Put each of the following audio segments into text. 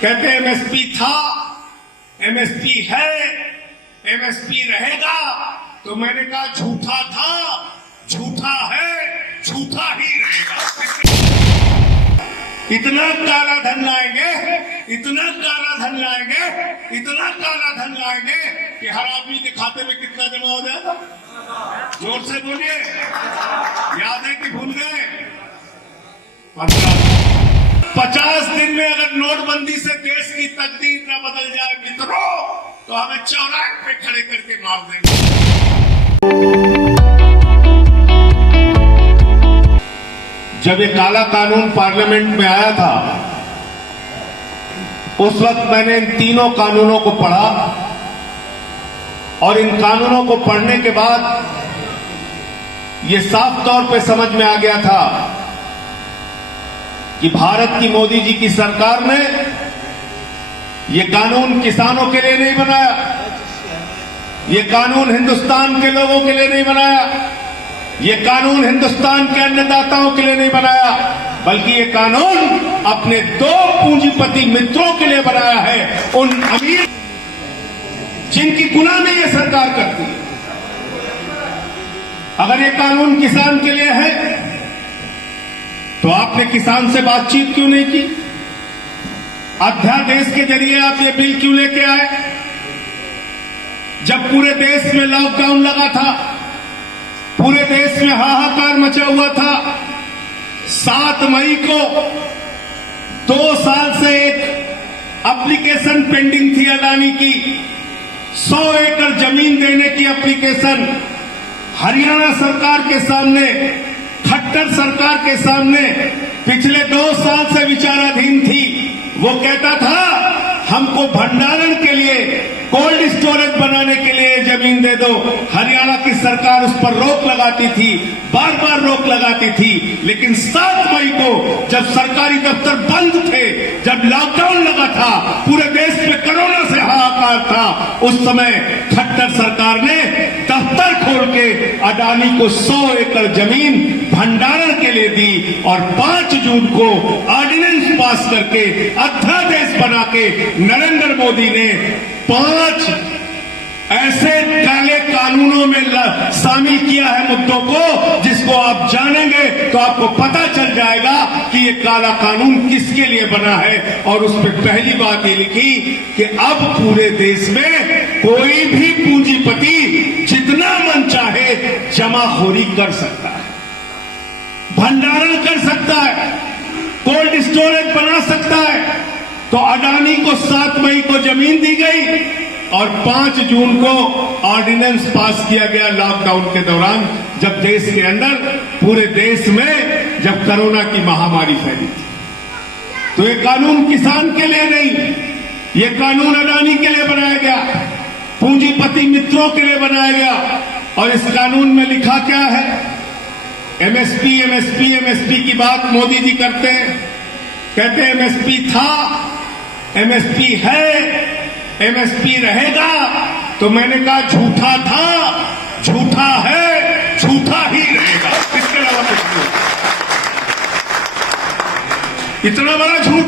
कहते एमएसपी था, एमएसपी है, एमएसपी रहेगा। तो मैंने कहा झूठा था, झूठा है, झूठा ही रहेगा। इतना काला धन लाएंगे, इतना काला धन लाएंगे, इतना काला धन लाएंगे कि हर आदमी के खाते में कितना जमा हो जाएगा? जोर से बोलिए, याद है कि भूल गए? 50 दिन में अगर नोटबंदी से देश की तकदीर न बदल जाए मित्रों, तो हमें चौराहे पे खड़े करके मार देंगे। जब ये काला कानून पार्लियामेंट में आया था, उस वक्त मैंने इन तीनों कानूनों को पढ़ा और इन कानूनों को पढ़ने के बाद ये साफ तौर पे समझ में आ गया था कि भारत की मोदी जी की सरकार ने ये कानून किसानों के लिए नहीं बनाया, ये कानून हिंदुस्तान के लोगों के लिए नहीं बनाया, ये कानून हिंदुस्तान के अन्नदाताओं के लिए नहीं बनाया, बल्कि ये कानून अपने दो पूंजीपति मित्रों के लिए बनाया है, उन अमीर जिनकी गुलामी ये सरकार करती है। अगर ये कानून किसान के लिए है तो आपने किसान से बातचीत क्यों नहीं की? अध्यादेश के जरिए आप ये बिल क्यों लेके आए? जब पूरे देश में लॉकडाउन लगा था, पूरे देश में हाहाकार मचा हुआ था, 7 मई को 2 साल से एक एप्लीकेशन पेंडिंग थी अडानी की, 100 एकड़ जमीन देने की एप्लीकेशन हरियाणा सरकार के सामने, खट्टर सरकार के सामने पिछले 2 साल से विचाराधीन थी। वो कहता था हमको भंडारण के लिए, कोल्ड स्टोरेज बनाने के लिए जमीन दे दो। हरियाणा की सरकार उस पर रोक लगाती थी, बार बार रोक लगाती थी, लेकिन 7 मई को जब सरकारी दफ्तर बंद थे, जब लॉकडाउन लगा था, पूरे देश में कोरोना से हाहाकार था, उस समय खट्टर सरकार ने दफ्तर खोल के अडानी को 100 एकड़ जमीन भंडारण के लिए दी और 5 जून को ऑर्डिनेंस पास करके अध्यादेश बना के नरेंद्र मोदी ने 5 ऐसे काले कानूनों में शामिल किया है मुद्दों को, जिसको आप जानेंगे तो आपको पता चल जाएगा कि ये काला कानून किसके लिए बना है। और उस पर पहली बात ये लिखी कि अब पूरे देश में कोई भी पूंजीपति जितना मन चाहे जमाखोरी कर सकता है, भंडारण कर सकता है, कोल्ड स्टोरेज बना सकता है। तो अडानी को 7 मई को जमीन दी गई और 5 जून को ऑर्डिनेंस पास किया गया लॉकडाउन के दौरान, जब देश के अंदर, पूरे देश में जब कोरोना की महामारी फैली थी। तो ये कानून किसान के लिए नहीं, ये कानून अडानी के लिए बनाया गया, पूंजीपति मित्रों के लिए बनाया गया। और इस कानून में लिखा क्या है? एमएसपी एमएसपी एमएसपी की बात मोदी जी करते हैं, कहते हैं एमएसपी था, एमएसपी है, एमएसपी रहेगा। तो मैंने कहा झूठा था, झूठा है, झूठा ही रहेगा, इसके अलावा कुछ नहीं। इतना बड़ा झूठ!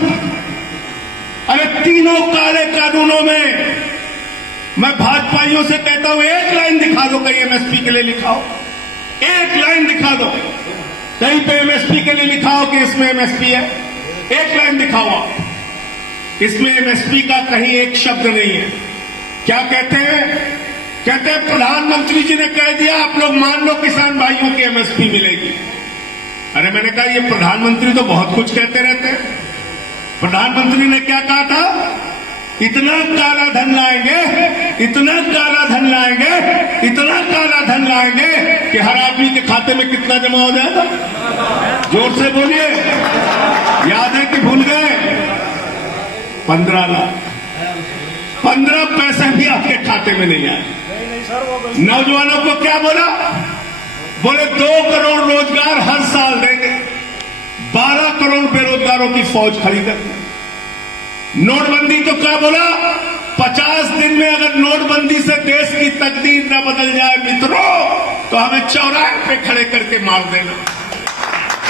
अरे तीनों काले कानूनों में मैं भाजपाइयों से कहता हूं, एक लाइन दिखा दो कहीं एमएसपी के लिए लिखा हो, एक लाइन दिखा दो कहीं पे एमएसपी के लिए लिखा हो कि इसमें एमएसपी है। एक लाइन दिखाओ आप, इसमें एमएसपी का कहीं एक शब्द नहीं है। क्या कहते हैं? कहते हैं प्रधानमंत्री जी ने कह दिया, आप लोग मान लो किसान भाइयों की एमएसपी मिलेगी। अरे मैंने कहा ये प्रधानमंत्री तो बहुत कुछ कहते रहते हैं। प्रधानमंत्री ने क्या कहा था? इतना काला धन लाएंगे, इतना काला धन लाएंगे, इतना काला धन लाएंगे कि हर आदमी के खाते में कितना जमा हो जाएगा? जोर से बोलिए, याद है कि भूल गए? 15 लाख। 15 पैसे भी आपके खाते में नहीं आए। नौजवानों को क्या बोला? बोले 2 करोड़ रोजगार हर साल देंगे, 12 करोड़ बेरोजगारों की फौज खरीदेंगे। नोटबंदी तो क्या बोला? 50 दिन में अगर नोटबंदी से देश की तकदीर न बदल जाए मित्रों, तो हमें चौराहे पे खड़े करके मार देना।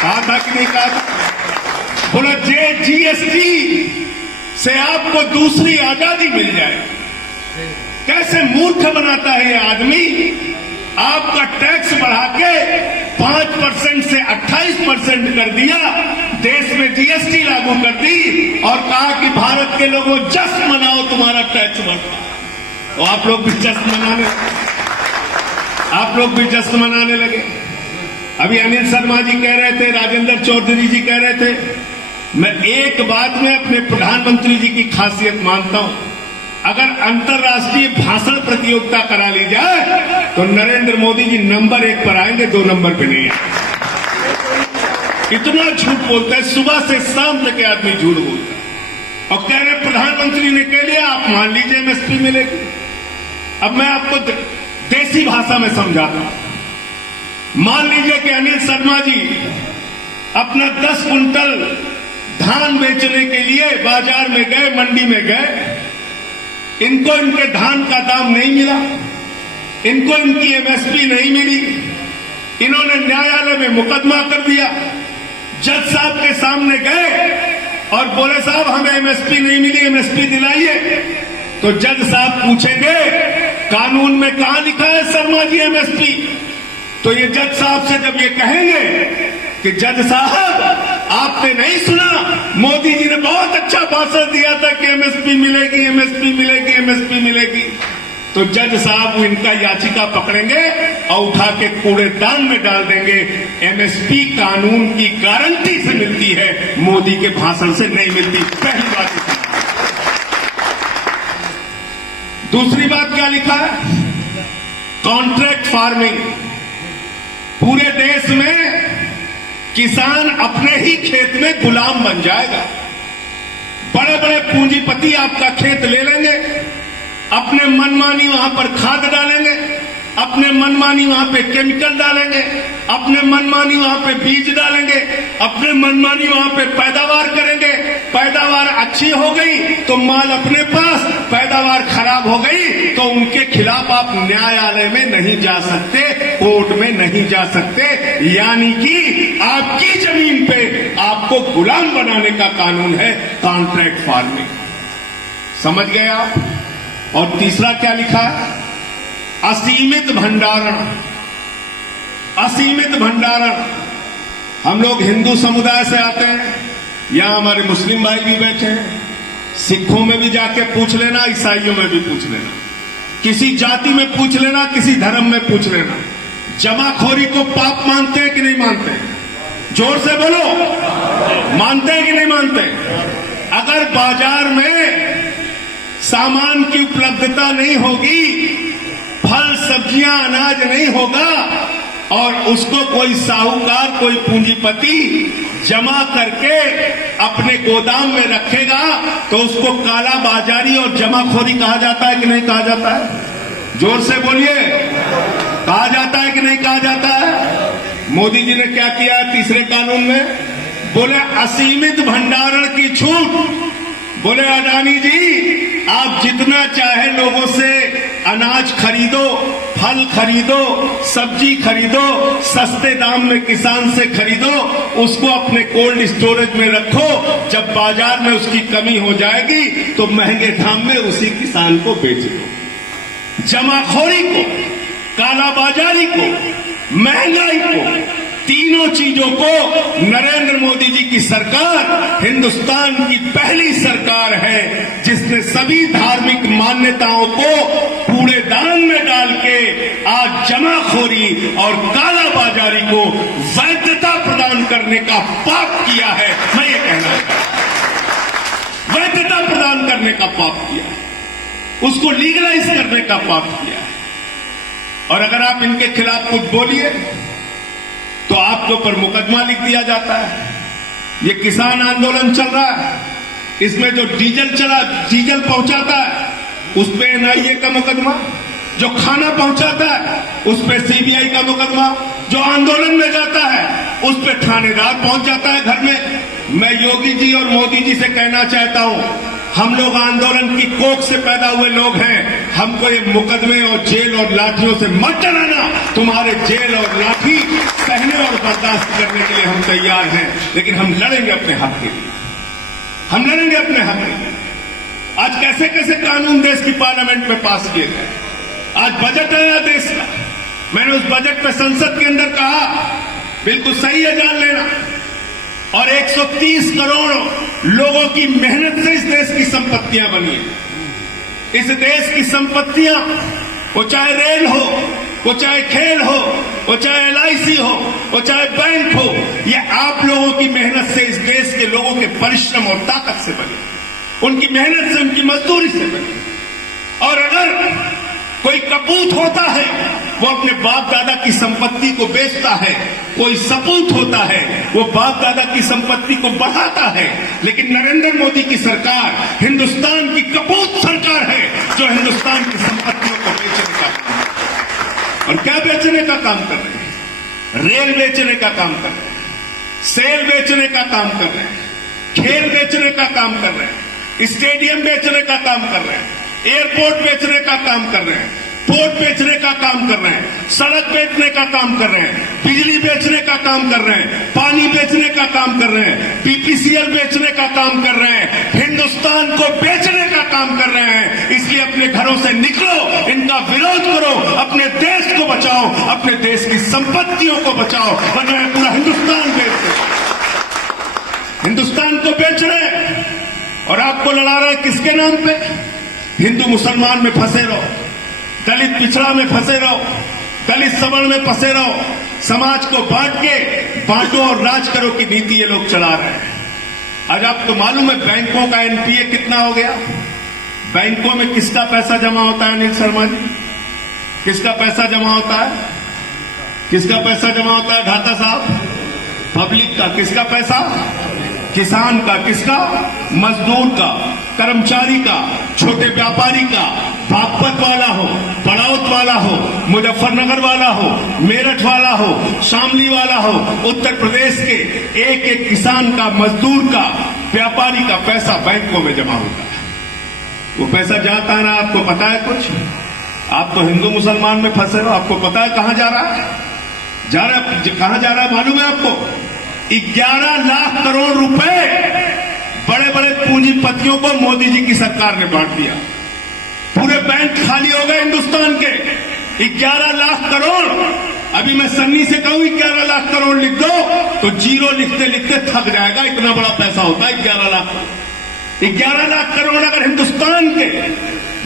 कहा था कि नहीं कहा था? बोला जीएसटी से आपको दूसरी आजादी मिल जाए। कैसे मूर्ख बनाता है ये आदमी। आपका टैक्स बढ़ा के 5% से 28% कर दिया, देश में जीएसटी लागू कर दी और कहा कि भारत के लोगों जश्न मनाओ तुम्हारा टैक्स बढ़ता। तो आप लोग भी जश्न मनाने लगे। अभी अनिल शर्मा जी कह रहे थे, राजेंद्र चौधरी जी कह रहे थे, मैं एक बात में अपने प्रधानमंत्री जी की खासियत मानता हूं, अगर अंतर्राष्ट्रीय भाषण प्रतियोगिता करा ली जाए तो नरेंद्र मोदी जी नंबर 1 पर आएंगे, 2 नंबर पे नहीं आएंगे। इतना झूठ बोलता है, सुबह से शाम तक आदमी झूठ बोलता है और कह रहे प्रधानमंत्री ने कह लिया, आप मान लीजिए एमएसपी मिलेगी। अब मैं आपको देसी भाषा में समझाता हूं। मान लीजिए कि अनिल शर्मा जी अपना 10 कुंटल धान बेचने के लिए बाजार में गए, मंडी में गए, इनको इनके धान का दाम नहीं मिला, इनको इनकी एमएसपी नहीं मिली, इन्होंने न्यायालय में मुकदमा कर दिया। जज साहब के सामने गए और बोले साहब हमें एमएसपी नहीं मिली, एमएसपी दिलाइए। तो जज साहब पूछेंगे कानून में कहां लिखा है शर्मा जी एमएसपी। तो ये जज साहब से जब ये कहेंगे कि जज साहब आपने नहीं सुना, मोदी जी ने बहुत अच्छा भाषण दिया था कि एमएसपी मिलेगी, एमएसपी मिलेगी, एमएसपी मिलेगी, तो जज साहब इनका याचिका पकड़ेंगे और उठा के कूड़ेदान में डाल देंगे। एमएसपी कानून की गारंटी से मिलती है, मोदी के भाषण से नहीं मिलती। पहली बात। दूसरी बात क्या लिखा है? Contract farming. पूरे देश में किसान अपने ही खेत में गुलाम बन जाएगा। बड़े बड़े पूंजीपति आपका खेत ले लेंगे, अपने मनमानी वहां पर खाद डालेंगे, अपने मनमानी वहां पे केमिकल डालेंगे, अपने मनमानी वहां पे बीज डालेंगे, अपने मनमानी वहां पे पैदावार करेंगे। पैदावार अच्छी हो गई तो माल अपने पास, पैदावार खराब हो गई तो उनके खिलाफ आप न्यायालय में नहीं जा सकते, कोर्ट में नहीं जा सकते। यानी कि आपकी जमीन पे आपको गुलाम बनाने का कानून है कॉन्ट्रैक्ट फार्मिंग। समझ गए आप? और तीसरा क्या लिखा है? असीमित भंडारण। असीमित भंडारण। हम लोग हिंदू समुदाय से आते हैं, यहां हमारे मुस्लिम भाई भी बैठे हैं, सिखों में भी जाके पूछ लेना, ईसाइयों में भी पूछ लेना, किसी जाति में पूछ लेना, किसी धर्म में पूछ लेना, जमाखोरी को पाप मानते हैं कि नहीं मानते? जोर से बोलो, मानते हैं कि नहीं मानते? अगर बाजार में सामान की उपलब्धता नहीं होगी, फल सब्जियां अनाज नहीं होगा और उसको कोई साहूकार, कोई पूंजीपति जमा करके अपने गोदाम में रखेगा तो उसको काला बाजारी और जमाखोरी कहा जाता है कि नहीं कहा जाता है? जोर से बोलिए, कहा जाता है कि नहीं कहा जाता है? मोदी जी ने क्या किया है तीसरे कानून में? बोले असीमित भंडारण की छूट। बोले अडानी जी आप जितना चाहे लोगों से अनाज खरीदो, फल खरीदो, सब्जी खरीदो, सस्ते दाम में किसान से खरीदो, उसको अपने कोल्ड स्टोरेज में रखो, जब बाजार में उसकी कमी हो जाएगी तो महंगे दाम में उसी किसान को बेच दो। जमाखोरी को, कालाबाजारी को, महंगाई को, तीनों चीजों को नरेंद्र मोदी जी की सरकार हिंदुस्तान की पहली सरकार है जिसने सभी धार्मिक मान्यताओं को कूड़ेदान में डाल के आज जमाखोरी और कालाबाजारी को वैधता प्रदान करने का पाप किया है। मैं ये कहना चाहता हूं, वैधता प्रदान करने का पाप किया है, उसको लीगलाइज करने का पाप किया है। और अगर आप इनके खिलाफ कुछ बोलिए तो आपके ऊपर मुकदमा लिख दिया जाता है। ये किसान आंदोलन चल रहा है, इसमें जो डीजल पहुंचाता है उस पे एनआईए का मुकदमा, जो खाना पहुंचाता है उस पे सीबीआई का मुकदमा, जो आंदोलन में जाता है उस पे थानेदार पहुंच जाता है घर में। मैं योगी जी और मोदी जी से कहना चाहता हूं, हम लोग आंदोलन की कोख से पैदा हुए लोग हैं, हमको ये मुकदमे और जेल और लाठियों से मत डराना। तुम्हारे जेल और लाठी सहने और बर्दाश्त करने के लिए हम तैयार हैं, लेकिन हम लड़ेंगे अपने हक के लिए, हम लड़ेंगे अपने हक के लिए। कैसे कैसे कानून देश की पार्लियामेंट में पास किए गए। आज बजट आया देश का, मैंने उस बजट में संसद के अंदर कहा बिल्कुल सही है जान लेना, और 130 करोड़ लोगों की मेहनत से इस देश की संपत्तियां बनी है। इस देश की संपत्तियां, वो चाहे रेल हो, वो चाहे खेल हो, वो चाहे LIC हो, वो चाहे बैंक हो, ये आप लोगों की मेहनत से, इस देश के लोगों के परिश्रम और ताकत से बनी, उनकी मेहनत से, उनकी मजदूरी से बनी। और अगर कोई कपूत होता है वो अपने बाप दादा की संपत्ति को बेचता है, कोई सपूत होता है वो बाप दादा की संपत्ति को बढ़ाता है, लेकिन नरेंद्र मोदी की सरकार हिंदुस्तान की कपूत सरकार है जो हिंदुस्तान की संपत्तियों को बेचने का काम कर रही है। और क्या बेचने का काम कर रहे हैं? रेल बेचने का काम कर रहे हैं, सेल बेचने का काम कर रहे हैं, खेल बेचने का काम कर रहे हैं, स्टेडियम बेचने का काम कर रहे हैं, एयरपोर्ट बेचने का काम कर रहे हैं, पोर्ट बेचने का काम कर रहे हैं, सड़क बेचने का काम कर रहे हैं, बिजली बेचने का काम कर रहे हैं, पानी बेचने का काम कर रहे हैं, BPCL बेचने का काम कर रहे हैं, हिंदुस्तान को बेचने का काम कर रहे हैं। इसलिए अपने घरों से निकलो, इनका विरोध करो, अपने देश को बचाओ, अपने देश की संपत्तियों को बचाओ, वरना पूरा हिंदुस्तान बेच दो। हिंदुस्तान को बेच रहे और आपको लड़ा रहे किसके नाम पे? हिंदू मुसलमान में फंसे रहो, दलित पिछड़ा में फंसे रहो, दलित सबल में फंसे रहो, समाज को बांटो और राज करो की नीति ये लोग चला रहे हैं। आज आपको मालूम है बैंकों का NPA कितना हो गया? बैंकों में किसका पैसा जमा होता है अनिल शर्मा जी? किसका पैसा जमा होता है? किसका पैसा जमा होता है ढाका साहब? पब्लिक का। किसका पैसा? किसान का। किसका? मजदूर का, कर्मचारी का, छोटे व्यापारी का, बागपत वाला हो, बड़ौत वाला हो, मुजफ्फरनगर वाला हो, मेरठ वाला हो, शामली वाला हो, उत्तर प्रदेश के एक एक किसान का, मजदूर का, व्यापारी का पैसा बैंकों में जमा होता है। वो पैसा जाता है ना, आपको पता है कुछ? आप तो हिंदू मुसलमान में फंसे हो, आपको पता है कहां जा रहा है? कहां जा रहा है मालूम है आपको? 11 लाख करोड़ रुपए बड़े बड़े पूंजीपतियों को मोदी जी की सरकार ने बांट दिया। पूरे बैंक खाली हो गए हिंदुस्तान के। 11 लाख करोड़। अभी मैं सन्नी से कहूं 11 लाख करोड़ लिख दो तो जीरो लिखते लिखते थक जाएगा, इतना बड़ा पैसा होता है 11 लाख। 11 लाख करोड़ अगर हिंदुस्तान के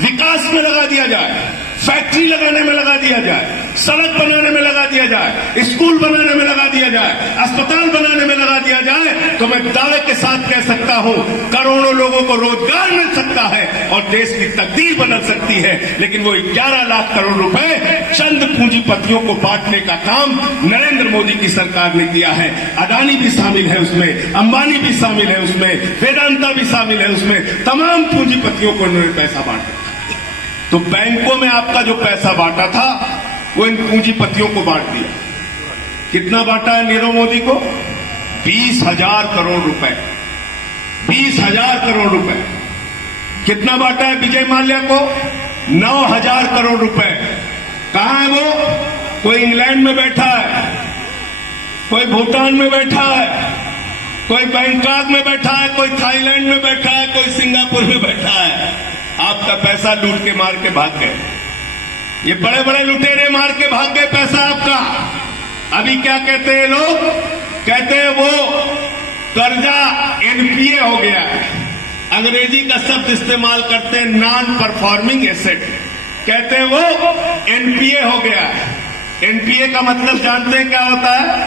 विकास में लगा दिया जाए, फैक्ट्री लगाने में लगा दिया जाए, सड़क बनाने में लगा दिया जाए, स्कूल बनाने में लगा दिया जाए, अस्पताल बनाने में लगा दिया जाए, तो मैं दावे के साथ कह सकता हूं करोड़ों लोगों को रोजगार मिल सकता है और देश की तकदीर बदल सकती है। लेकिन वो 11 लाख करोड़ रुपए चंद पूंजीपतियों को बांटने का काम नरेंद्र मोदी की सरकार ने किया है। अदानी भी शामिल है उसमें, अंबानी भी शामिल है उसमें, वेदांता भी शामिल है उसमें, तमाम पूंजीपतियों को उन्होंने पैसा बांटा। तो बैंकों में आपका जो पैसा बांटा था वो इन पूंजीपतियों को बांट दिया। कितना बांटा है नीरव मोदी को? 20,000 करोड़ रुपए। 20,000 करोड़ रुपए। कितना बांटा है विजय माल्या को? 9,000 करोड़ रुपए। कहां है वो? कोई इंग्लैंड में बैठा है, कोई भूटान में बैठा है, कोई बैंकॉक में बैठा है, कोई थाईलैंड में बैठा है, कोई सिंगापुर में बैठा है। आपका पैसा लूट के मार के भाग गए। ये बड़े बड़े लुटेरे मार के भाग गए पैसा आपका। अभी क्या कहते हैं लोग? कहते हैं वो कर्जा NPA हो गया है। अंग्रेजी का शब्द इस्तेमाल करते हैं नॉन परफॉर्मिंग एसेट। कहते हैं वो NPA हो गया है। NPA का मतलब जानते हैं क्या होता है?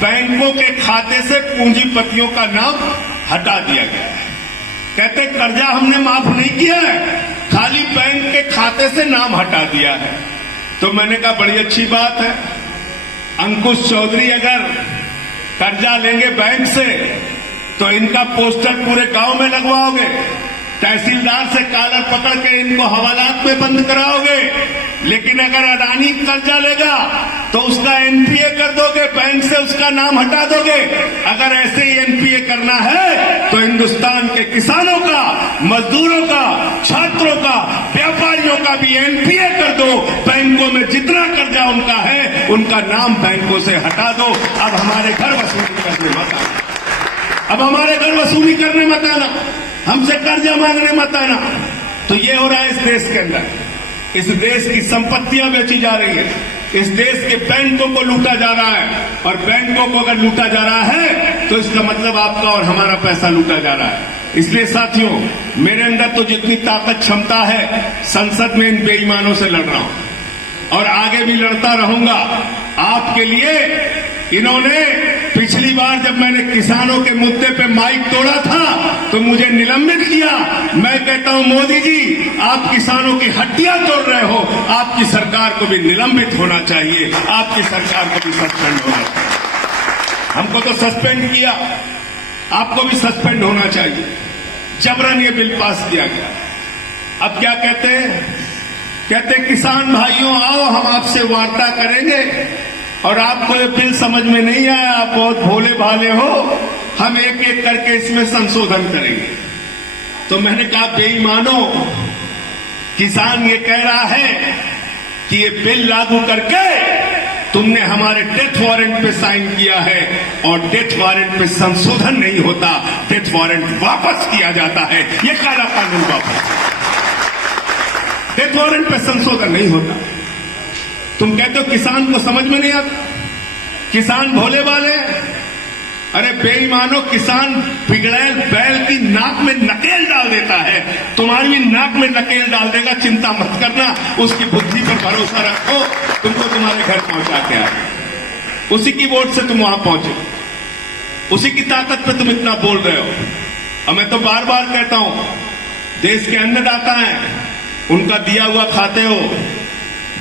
बैंकों के खाते से पूंजीपतियों का नाम हटा दिया गया है। कहते कर्जा हमने माफ नहीं किया है, खाली बैंक के खाते से नाम हटा दिया है। तो मैंने कहा बड़ी अच्छी बात है। अंकुश चौधरी अगर कर्जा लेंगे बैंक से तो इनका पोस्टर पूरे गांव में लगवाओगे, तहसीलदार से कॉलर पकड़ के इनको हवालात में बंद कराओगे। लेकिन अगर अडानी कर्जा लेगा तो उसका NPA कर दोगे, बैंक से उसका नाम हटा दोगे। अगर ऐसे ही NPA करना है तो हिंदुस्तान के किसानों का, मजदूरों का, छात्रों का, व्यापारियों का भी NPA कर दो। बैंकों में जितना कर्जा उनका है उनका नाम बैंकों से हटा दो। अब हमारे घर वसूली करने मत आना, अब हमारे घर वसूली करने मत आना, हमसे कर्जा मांगने मत आना। तो ये हो रहा है इस देश के अंदर। इस देश की संपत्तियां बेची जा रही है, इस देश के बैंकों को लूटा जा रहा है, और बैंकों को अगर लूटा जा रहा है तो इसका मतलब आपका और हमारा पैसा लूटा जा रहा है। इसलिए साथियों, मेरे अंदर तो जितनी ताकत क्षमता है, संसद में इन बेईमानों से लड़ रहा हूं और आगे भी लड़ता रहूंगा आपके लिए। इन्होंने पिछली बार जब मैंने किसानों के मुद्दे पे माइक तोड़ा था तो मुझे निलंबित किया। मैं कहता हूं मोदी जी, आप किसानों की हड्डियां तोड़ रहे हो, आपकी सरकार को भी निलंबित होना चाहिए, आपकी सरकार को भी सस्पेंड होना चाहिए। हमको तो सस्पेंड किया, आपको भी सस्पेंड होना चाहिए। जबरन ये बिल पास किया गया। अब क्या कहते हैं? कहते हैं किसान भाइयों आओ हम आपसे वार्ता करेंगे, और आपको ये बिल समझ में नहीं आया, आप बहुत भोले भाले हो, हम एक एक करके इसमें संशोधन करेंगे। तो मैंने कहा बेईमानो, किसान ये कह रहा है कि ये बिल लागू करके तुमने हमारे डेथ वारंट पे साइन किया है, और डेथ वारंट पे संशोधन नहीं होता, डेथ वारंट वापस किया जाता है। ये काला कानून वापस, डेथ वारंट पे संशोधन नहीं होता। तुम कहते हो किसान को समझ में नहीं आता, किसान भोले वाले। अरे बेईमानो, किसान बिगड़ैल बैल की नाक में नकेल डाल देता है, तुम्हारी भी नाक में नकेल डाल देगा, चिंता मत करना, उसकी बुद्धि पर भरोसा रखो, तुमको तुम्हारे घर पहुंचा के आए। उसी की वोट से तुम वहां पहुंचे, उसी की ताकत पे तुम इतना बोल रहे हो। और मैं तो बार बार कहता हूं, देश के अन्नदाता हैं, उनका दिया हुआ खाते हो।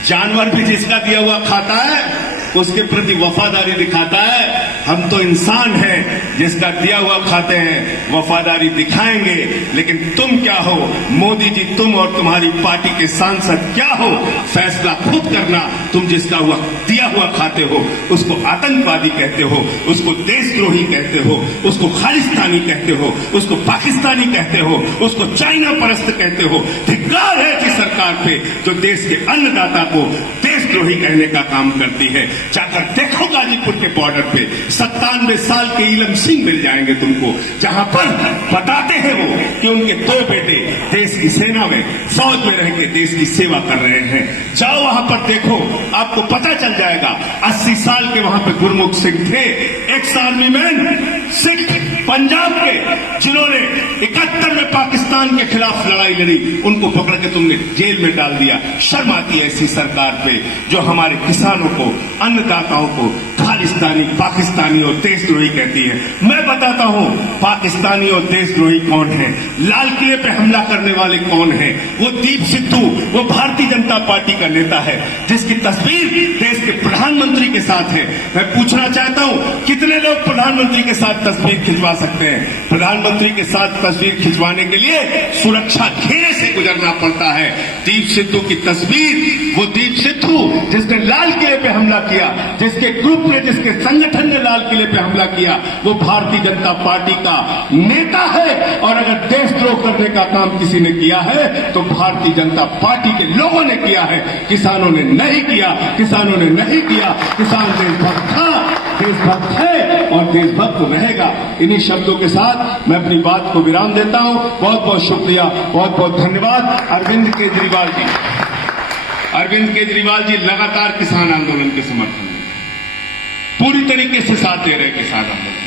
जानवर भी जिसका दिया हुआ खाता है उसके प्रति वफादारी दिखाता है। हम तो इंसान हैं, जिसका दिया हुआ खाते हैं, वफादारी दिखाएंगे। लेकिन तुम क्या हो मोदी जी, तुम और तुम्हारी पार्टी के सांसद क्या हो, फैसला खुद करना। तुम जिसका दिया हुआ खाते हो उसको आतंकवादी कहते हो, उसको देशद्रोही कहते हो, उसको खालिस्तानी कहते हो, उसको पाकिस्तानी कहते हो, उसको चाइना परस्त कहते हो। धिक्कार है ऐसी सरकार पे जो देश के अन्नदाता को देशद्रोही कहने का काम करती है। जाकर देखो गाजीपुर के बॉर्डर पे 97 साल के इलम सिंह मिल जाएंगे तुमको, जहां पर बताते हैं वो कि उनके 2 बेटे देश की सेना में, फौज में रह के देश की सेवा कर रहे हैं। जाओ वहां पर देखो, आपको पता चल जाएगा। 80 साल के वहां पे गुरमुख सिंह थे, ex army man, Sikh Punjab के, जिन्होंने 71 में पाकिस्तान के खिलाफ लड़ाई लड़ी, उनको पकड़ के तुमने जेल में डाल दिया। शर्म आती है ऐसी सरकार पे जो हमारे किसानों को, अन्नदाताओं को खालिस्तानी, पाकिस्तानी और देशद्रोही कहती है। मैं बताता हूं पाकिस्तानी और देशद्रोही कौन है, लाल किले पे हमला करने वाले कौन है। वो दीप सिद्धू, वो भारतीय जनता पार्टी का नेता है, जिसकी तस्वीर देश के प्रधानमंत्री के साथ है। मैं पूछना चाहता हूं, कितने लोग प्रधानमंत्री के साथ तस्वीर खिंचवा सकते हैं? प्रधानमंत्री के साथ तस्वीर खिंचवाने के लिए सुरक्षा घेरे से गुजरना पड़ता है। दीप सिद्धू की तस्वीर, वो दीप सिद्धू जिसने लाल किले पे हमला किया, जिसके ग्रुप ने, जिसके संगठन ने लाल किले पे हमला किया, वो भारतीय जनता पार्टी का नेता है। और अगर देशद्रोह करने का काम किसी ने किया है तो भारतीय जनता पार्टी के लोगों ने किया है, किसानों ने नहीं किया, किसानों ने नहीं किया। किसान देशभक्त था, देशभक्त है और देशभक्त रहेगा। इन्हीं शब्दों के साथ मैं अपनी बात को विराम देता हूं। बहुत बहुत शुक्रिया, बहुत बहुत धन्यवाद। अरविंद केजरीवाल जी, अरविंद केजरीवाल जी लगातार किसान आंदोलन के समर्थन में पूरी तरीके से साथ दे रहे किसान आंदोलन।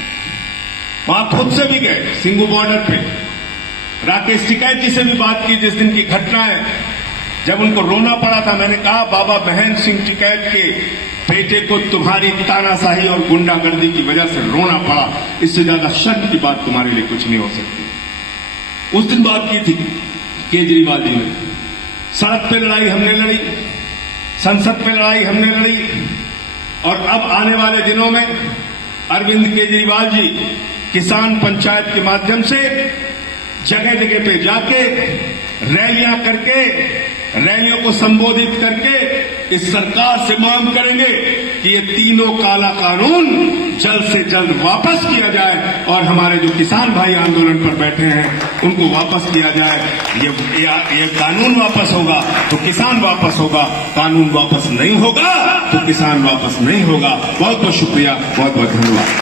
वहां खुद से भी गए सिंगू बॉर्डर पे, राकेश टिकैत जी से भी बात की। जिस दिन की घटना है, जब उनको रोना पड़ा था, मैंने कहा बाबा महेंद्र सिंह टिकैत के बेटे को तुम्हारी तानाशाही और गुंडागर्दी की वजह से रोना पड़ा, इससे ज्यादा शर्म की बात तुम्हारे लिए कुछ नहीं हो सकती। उस दिन बात की थी केजरीवाल जी ने। सड़क पे लड़ाई हमने लड़ी, संसद पे लड़ाई हमने लड़ी, और अब आने वाले दिनों में अरविंद केजरीवाल जी किसान पंचायत के माध्यम से जगह जगह पे जाके रैलियां करके, रैलियों को संबोधित करके इस सरकार से मांग करेंगे कि ये तीनों काला कानून जल्द से जल्द वापस किया जाए, और हमारे जो किसान भाई आंदोलन पर बैठे हैं उनको वापस किया जाए। ये कानून वापस होगा तो किसान वापस होगा, कानून वापस नहीं होगा तो किसान वापस नहीं होगा। बहुत बहुत शुक्रिया, बहुत बहुत धन्यवाद।